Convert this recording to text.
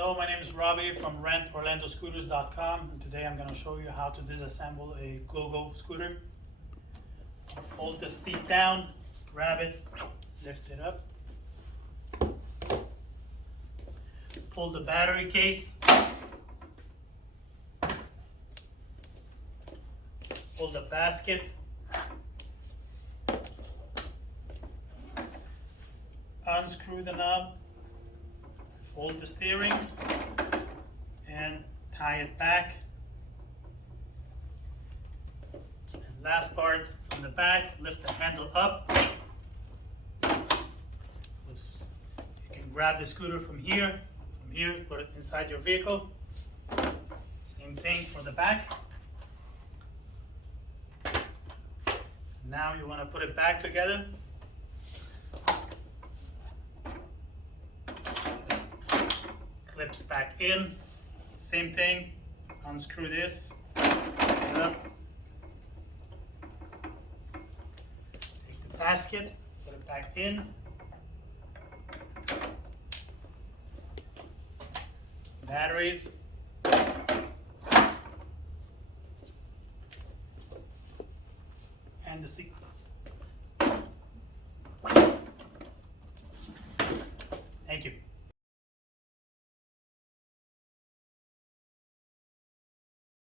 Hello, my name is Robbie from rentorlandoscooters.com, and today I'm going to show you how to disassemble a gogo scooter. Fold the seat down, grab it, lift it up, pull the battery case, pull the basket, unscrew the knob, fold the steering, and tie it back. And last part from the back, lift the handle up. You can grab the scooter from here, put it inside your vehicle. Same thing for the back. Now you want to put it back together. Clips back in. Same thing. Unscrew this. Take it up. Take the basket. Put it back in. Batteries. And the seat.